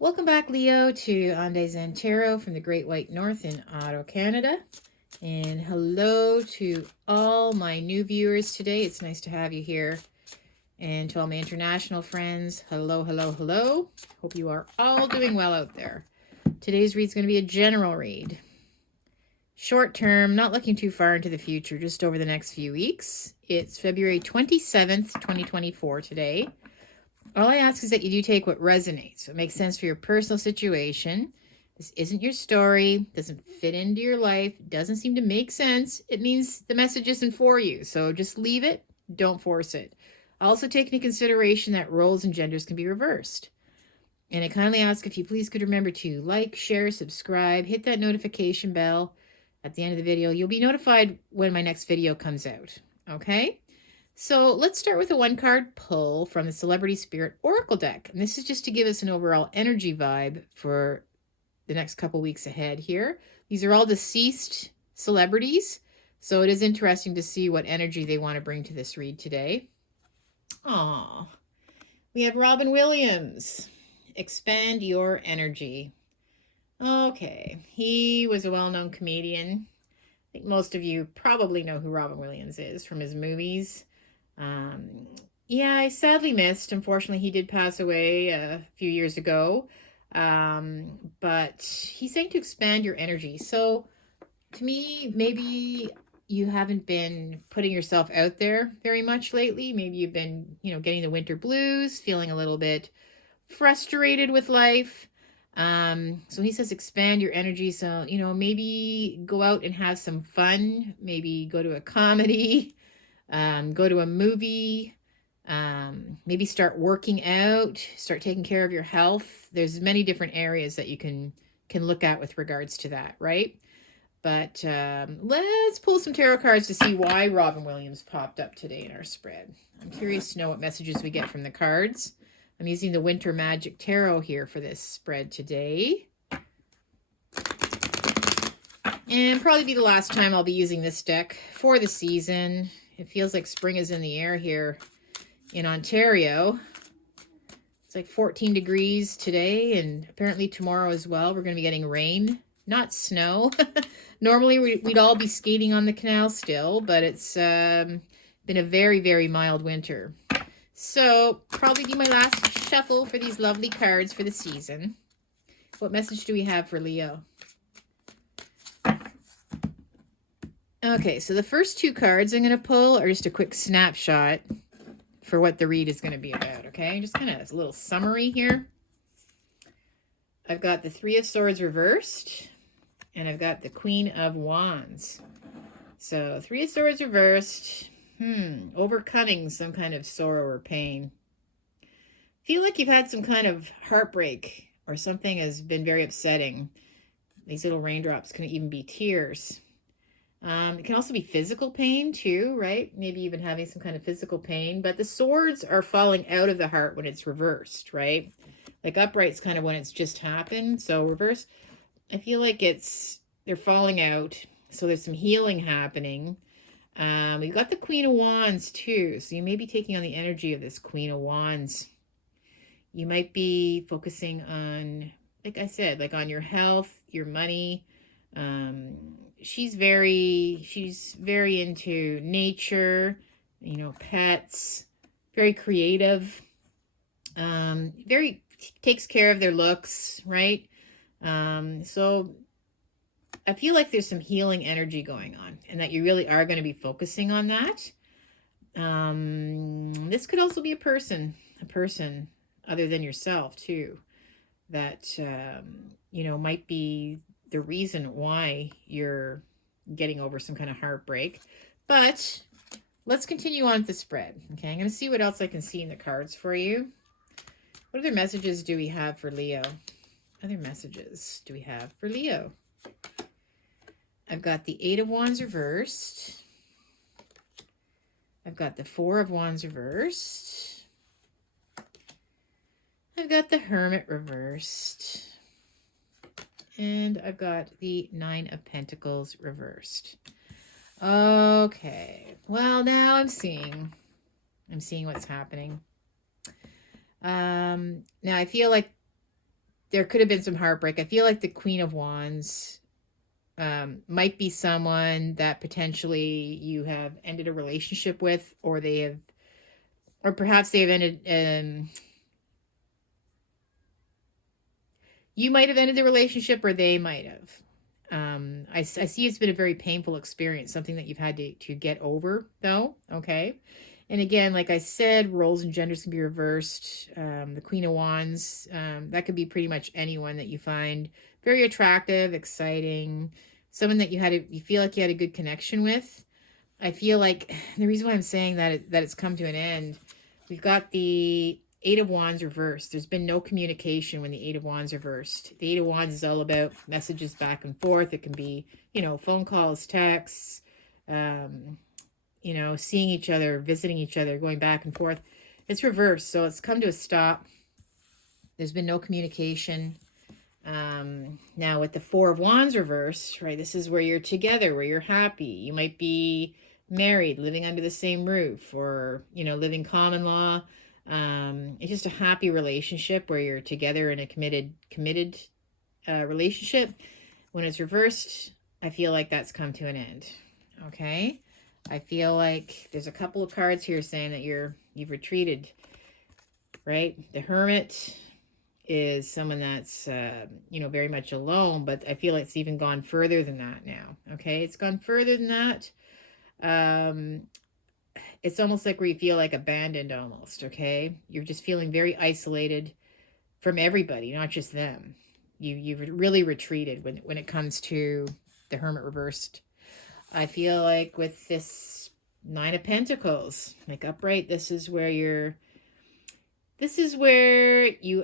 Welcome back, Leo, to Ande Zen Tarot from the Great White North in Ottawa, Canada. And hello to all my new viewers today. It's nice to have you here. And to all my international friends, hello, hello, hello. Hope you are all doing well out there. Today's read is going to be a general read. Short term, not looking too far into the future, just over the next few weeks. It's February 27th, 2024 today. All I ask is that you do take what resonates, what makes sense for your personal situation. This isn't your story, doesn't fit into your life, doesn't seem to make sense. It means the message isn't for you. So just leave it, don't force it. Also take into consideration that roles and genders can be reversed. And I kindly ask if you please could remember to like, share, subscribe, hit that notification bell at the end of the video. You'll be notified when my next video comes out. Okay? So let's start with a one-card pull from the Celebrity Spirit Oracle deck. And this is just to give us an overall energy vibe for the next couple weeks ahead here. These are all deceased celebrities, so it is interesting to see what energy they want to bring to this read today. Aww. We have Robin Williams. Expand your energy. Okay. He was a well-known comedian. I think most of you probably know who Robin Williams is from his movies. Yeah, I sadly missed. Unfortunately, he did pass away a few years ago. But he's saying to expand your energy. So to me, maybe you haven't been putting yourself out there very much lately. Maybe you've been, getting the winter blues, feeling a little bit frustrated with life. So he says expand your energy. So, maybe go out and have some fun. Maybe go to a comedy. Go to a movie, maybe start working out, start taking care of your health. There's many different areas that you can look at with regards to that, right? But let's pull some tarot cards to see why Robin Williams popped up today in our spread. I'm curious to know what messages we get from the cards. I'm using the Winter Magic Tarot here for this spread today. And probably be the last time I'll be using this deck for the season. It feels like spring is in the air here in Ontario. It's like 14 degrees today, and apparently tomorrow as well. We're going to be getting rain, not snow. Normally we'd all be skating on the canal still, but it's been a very, very mild winter. So probably be my last shuffle for these lovely cards for the season. What message do we have for Leo? Okay, so the first two cards I'm going to pull are just a quick snapshot for what the read is going to be about, okay? Just kind of a little summary here. I've got the Three of Swords reversed, and I've got the Queen of Wands. So, Three of Swords reversed, overcoming some kind of sorrow or pain. Feel like you've had some kind of heartbreak or something has been very upsetting. These little raindrops can even be tears. It can also be physical pain too, right? Maybe even having some kind of physical pain. But the swords are falling out of the heart when it's reversed, right? Like upright's kind of when it's just happened. So reverse, I feel like they're falling out. So there's some healing happening. We've got the Queen of Wands too. So you may be taking on the energy of this Queen of Wands. You might be focusing on, like I said, like on your health, your money. She's very into nature, pets, very creative, very takes care of their looks, right? So I feel like there's some healing energy going on and that you really are going to be focusing on that. This could also be a person other than yourself too, that, might be the reason why you're getting over some kind of heartbreak. But let's continue on with the spread. Okay, I'm going to see what else I can see in the cards for you. What other messages do we have for Leo? Other messages do we have for Leo? I've got the Eight of Wands reversed. I've got the Four of Wands reversed. I've got the Hermit reversed. And I've got the Nine of Pentacles reversed. Okay. Well, now I'm seeing what's happening. Now I feel like there could have been some heartbreak. I feel like the Queen of Wands might be someone that potentially you have ended a relationship with, or they have, or perhaps they have ended, you might have ended the relationship, or they might have. I see it's been a very painful experience, something that you've had to get over, though. Okay. And again, like I said, roles and genders can be reversed. The Queen of Wands, that could be pretty much anyone that you find very attractive, exciting, someone that you feel like you had a good connection with. I feel like the reason why I'm saying that it's come to an end, we've got the Eight of Wands reversed. There's been no communication when the Eight of Wands reversed. The Eight of Wands is all about messages back and forth. It can be, phone calls, texts, seeing each other, visiting each other, going back and forth. It's reversed, so it's come to a stop. There's been no communication. Now with the Four of Wands reversed, right, this is where you're together, where you're happy. You might be married, living under the same roof, or, living common law. It's just a happy relationship where you're together in a committed relationship. When it's reversed, I feel like that's come to an end. Okay. I feel like there's a couple of cards here saying that you've retreated, right? The Hermit is someone that's, very much alone, but I feel like it's even gone further than that now. Okay. It's gone further than that. It's almost like where you feel like abandoned almost. Okay. You're just feeling very isolated from everybody, not just them. You've really retreated when it comes to the Hermit reversed. I feel like with this Nine of Pentacles, like upright, this is where you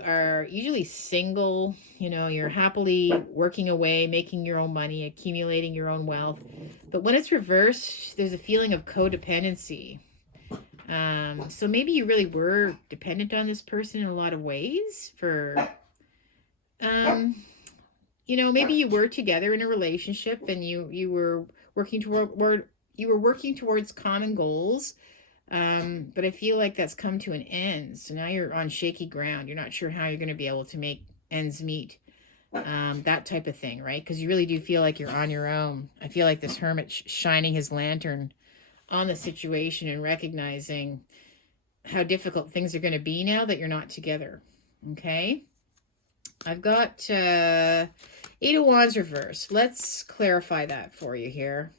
are usually single, you're happily working away, making your own money, accumulating your own wealth. But when it's reversed, there's a feeling of codependency. So maybe you really were dependent on this person in a lot of ways for, maybe you were together in a relationship and you were working towards common goals. But I feel like that's come to an end. So now you're on shaky ground. You're not sure how you're going to be able to make ends meet. That type of thing, right? Because you really do feel like you're on your own. I feel like this Hermit shining his lantern on the situation and recognizing how difficult things are going to be now that you're not together. Okay. I've got Eight of Wands reversed. Let's clarify that for you here.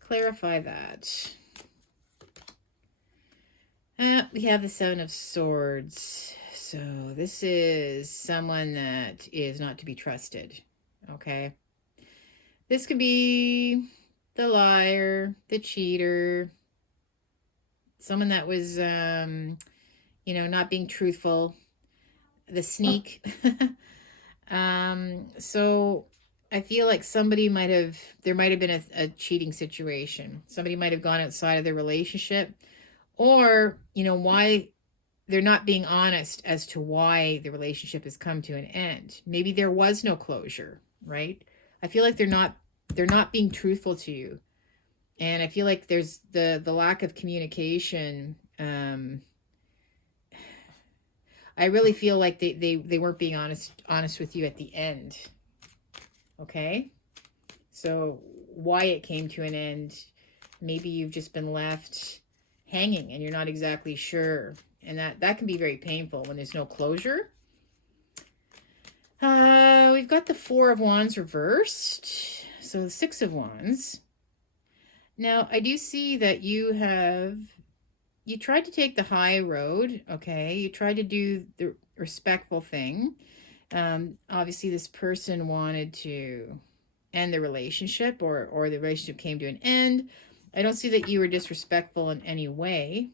Clarify that. We have the Seven of Swords. So this is someone that is not to be trusted. Okay. This could be the liar, the cheater, someone that was, not being truthful, the sneak. So I feel like there might have been a cheating situation. Somebody might have gone outside of their relationship, or, why they're not being honest as to why the relationship has come to an end. Maybe there was no closure, right? I feel like they're not being truthful to you. And I feel like there's the lack of communication. I really feel like they weren't being honest with you at the end. Okay? So why it came to an end, maybe you've just been left hanging and you're not exactly sure. And that can be very painful when there's no closure. We've got the Four of Wands reversed. So the Six of Wands. Now, I do see that you tried to take the high road, okay? You tried to do the respectful thing. Obviously, this person wanted to end the relationship, or the relationship came to an end. I don't see that you were disrespectful in any way.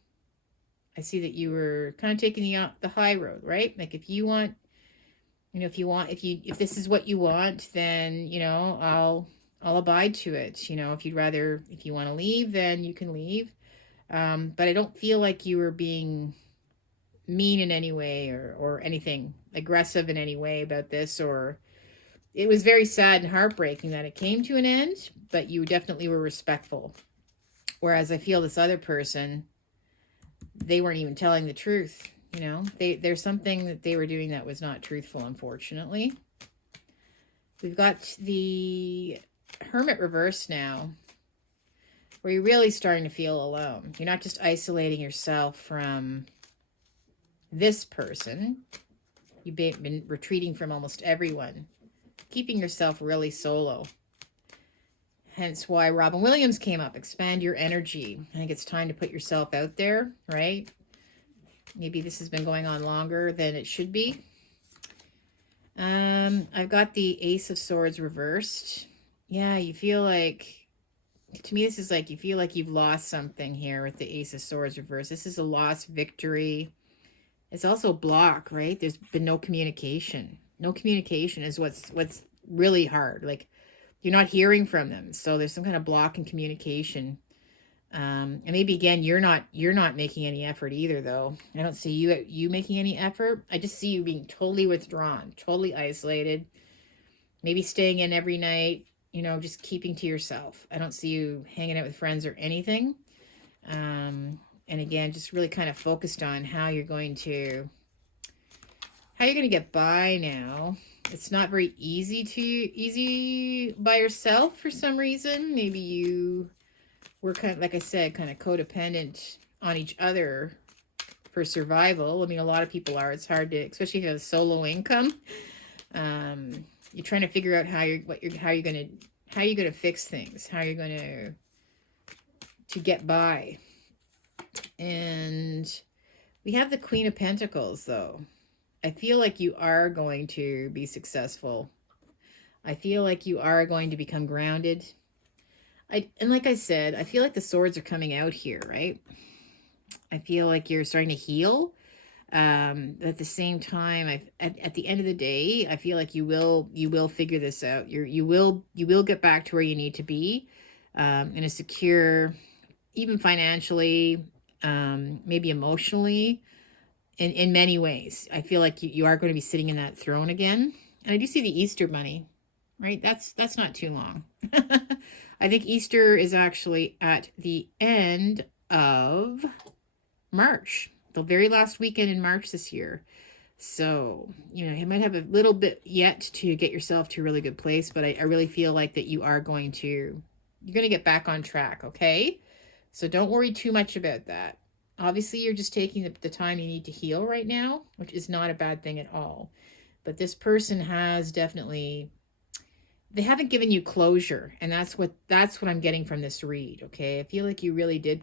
I see that you were kind of taking the high road, right? Like if you want, if this is what you want, then, I'll abide to it. If you want to leave, then you can leave. But I don't feel like you were being mean in any way or anything aggressive in any way about this, or it was very sad and heartbreaking that it came to an end, but you definitely were respectful. Whereas I feel this other person, they weren't even telling the truth. You know, there's something that they were doing that was not truthful, unfortunately. We've got the Hermit reverse now, where you're really starting to feel alone. You're not just isolating yourself from this person. You've been retreating from almost everyone, keeping yourself really solo. Hence why Robin Williams came up. Expand your energy. I think it's time to put yourself out there, right? Maybe this has been going on longer than it should be. I've got the Ace of Swords reversed. Yeah, you feel like, to me, this is like you feel like you've lost something here with the Ace of Swords reversed. This is a lost victory. It's also a block, right? There's been no communication. No communication is what's really hard. Like, you're not hearing from them. So there's some kind of block in communication. And maybe again, you're not making any effort either, though. I don't see you making any effort. I just see you being totally withdrawn, totally isolated, maybe staying in every night, you know, just keeping to yourself. I don't see you hanging out with friends or anything. And again, just really kind of focused on how you're going to get by now. It's not very easy by yourself for some reason. Maybe you were kind of, like I said, kind of codependent on each other for survival. I mean, a lot of people are. It's hard to, especially if you have a solo income. You're trying to figure out how you're gonna fix things, how you're going to get by. And we have the Queen of Pentacles, though. I feel like you are going to be successful. I feel like you are going to become grounded. And like I said, I feel like the swords are coming out here, right? I feel like you're starting to heal. At the same time, at the end of the day, I feel like you will figure this out. You will get back to where you need to be, in a secure, even financially, maybe emotionally, in many ways. I feel like you are going to be sitting in that throne again. And I do see the Easter bunny, right? That's not too long. I think Easter is actually at the end of March, the very last weekend in March this year. So, you know, you might have a little bit yet to get yourself to a really good place, but I really feel like that you're going to get back on track, okay? So don't worry too much about that. Obviously, you're just taking the time you need to heal right now, which is not a bad thing at all. But this person has definitely, they haven't given you closure, and that's what I'm getting from this read, okay? I feel like you really did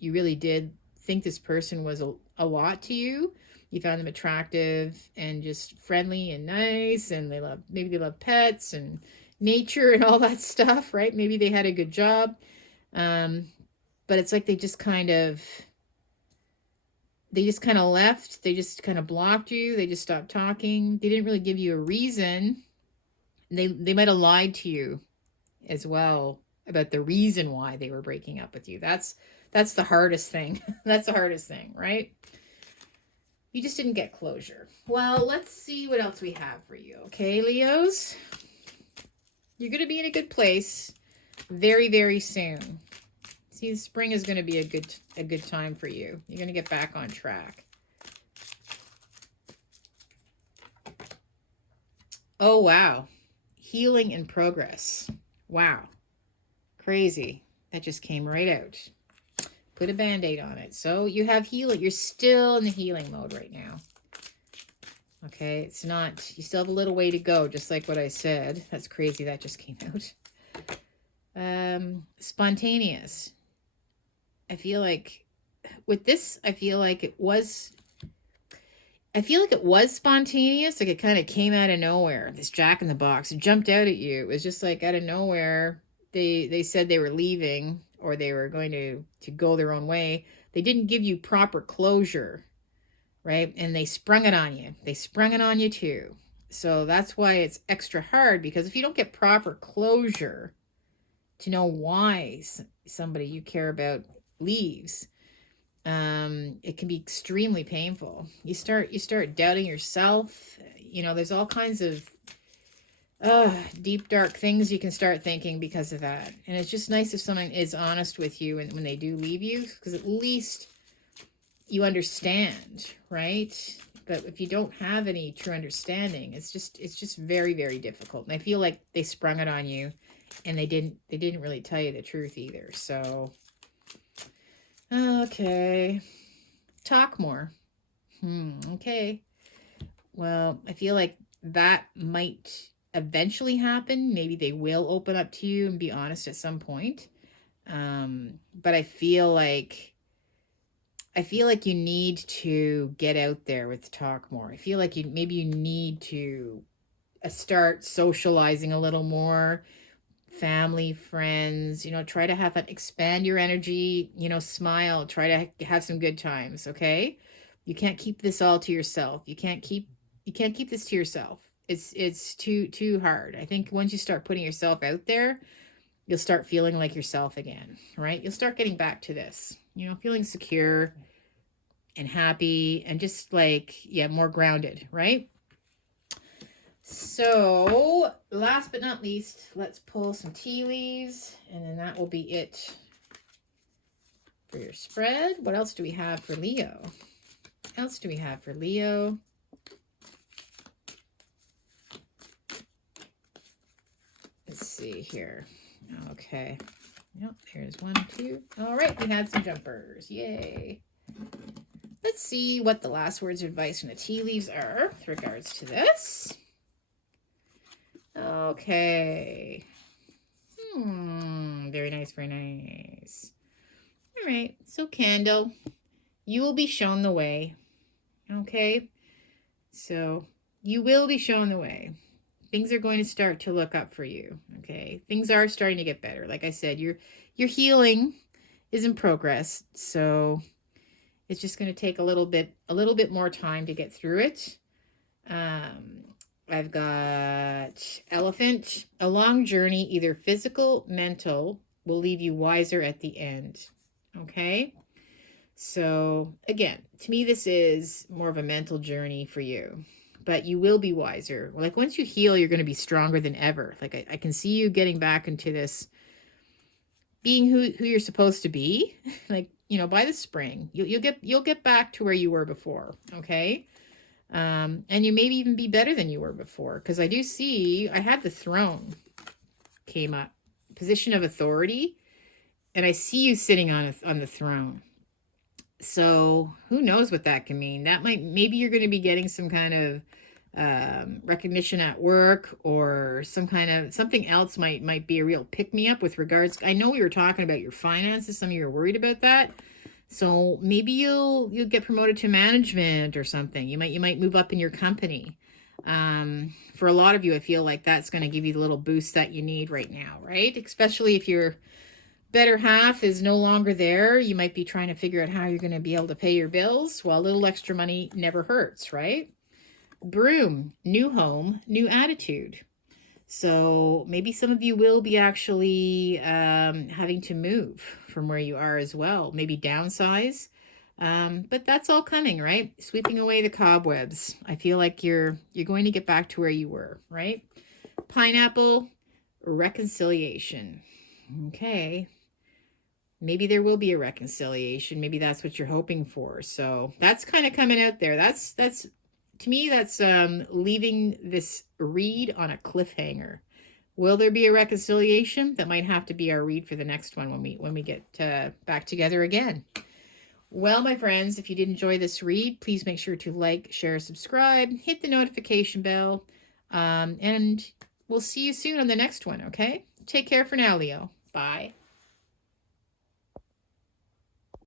you really did think this person was a lot to you. You found them attractive and just friendly and nice, and maybe they love pets and nature and all that stuff, right? Maybe they had a good job. But it's like they just kind of left. They just kind of blocked you. They just stopped talking. They didn't really give you a reason. They might have lied to you as well about the reason why they were breaking up with you. That's the hardest thing. That's the hardest thing, right? You just didn't get closure. Well, let's see what else we have for you. Okay, Leos? You're going to be in a good place very, very soon. See, the spring is going to be a good time for you. You're going to get back on track. Oh, wow. Healing in progress. Wow. Crazy. That just came right out. Put a Band-Aid on it. So you have healing. You're still in the healing mode right now. Okay, it's not, you still have a little way to go, just like what I said. That's crazy. That just came out. Spontaneous. I feel like with this, I feel like it was spontaneous. Like it kind of came out of nowhere. This Jack in the Box, it jumped out at you. It was just like out of nowhere. They said they were leaving, or they were going to go their own way. They didn't give you proper closure, right? And they sprung it on you. They sprung it on you too. So that's why it's extra hard, because if you don't get proper closure to know why somebody you care about leaves, it can be extremely painful. You start doubting yourself. You know, there's all kinds of deep, dark things you can start thinking because of that. And it's just nice if someone is honest with you when they do leave you, because at least you understand, right? But if you don't have any true understanding, it's just very, very difficult. And I feel like they sprung it on you and they didn't really tell you the truth either. So, okay. Talk more. Okay. Well, I feel like that might eventually happen. Maybe they will open up to you and be honest at some point. But I feel like you need to get out there with talk more. I feel like maybe you need to start socializing a little more, family, friends, try to expand your energy, smile, try to have some good times, okay? You can't keep this all to yourself. You can't keep this to yourself. It's too hard. I think once you start putting yourself out there, you'll start feeling like yourself again, right? You'll start getting back to this, feeling secure and happy and just more grounded, right? So last but not least, let's pull some tea leaves, and then that will be it for your spread. What else do we have for Leo? Let's see here. Okay. Yep, there's 1, 2. All right, we had some jumpers. Yay. Let's see what the last words of advice from the tea leaves are with regards to this. Okay. Very nice, very nice. All right, so candle, you will be shown the way. Okay, so you will be shown the way. Things are going to start to look up for you. Okay, things are starting to get better. Like I said, your healing is in progress, so it's just going to take a little bit more time to get through it. I've got Elephant. A long journey, either physical, mental, will leave you wiser at the end. Okay? So, again, to me, this is more of a mental journey for you. But you will be wiser. Like, once you heal, you're going to be stronger than ever. Like, I can see you getting back into this, being who you're supposed to be. Like, by the spring, you'll get back to where you were before. Okay? And you maybe even be better than you were before. Because I do see, I had the throne came up. Position of authority. And I see you sitting on the throne. So who knows what that can mean? Maybe you're going to be getting some kind of recognition at work, or something else might be a real pick-me-up with regards. I know we were talking about your finances. Some of you are worried about that. So maybe you'll get promoted to management or something. You might move up in your company. For a lot of you, I feel like that's going to give you the little boost that you need right now, right? Especially if your better half is no longer there. You might be trying to figure out how you're going to be able to pay your bills. Well, a little extra money never hurts, right? Broom, new home, new attitude. So maybe some of you will be actually having to move from where you are as well. Maybe downsize. But that's all coming, right? Sweeping away the cobwebs. I feel like you're going to get back to where you were, right? Pineapple, reconciliation. Okay. Maybe there will be a reconciliation. Maybe that's what you're hoping for. So that's kind of coming out there. That's to me, that's leaving this read on a cliffhanger. Will there be a reconciliation? That might have to be our read for the next one when we get back together again. Well, my friends, if you did enjoy this read, please make sure to like, share, subscribe, hit the notification bell, and we'll see you soon on the next one, okay? Take care for now, Leo. Bye.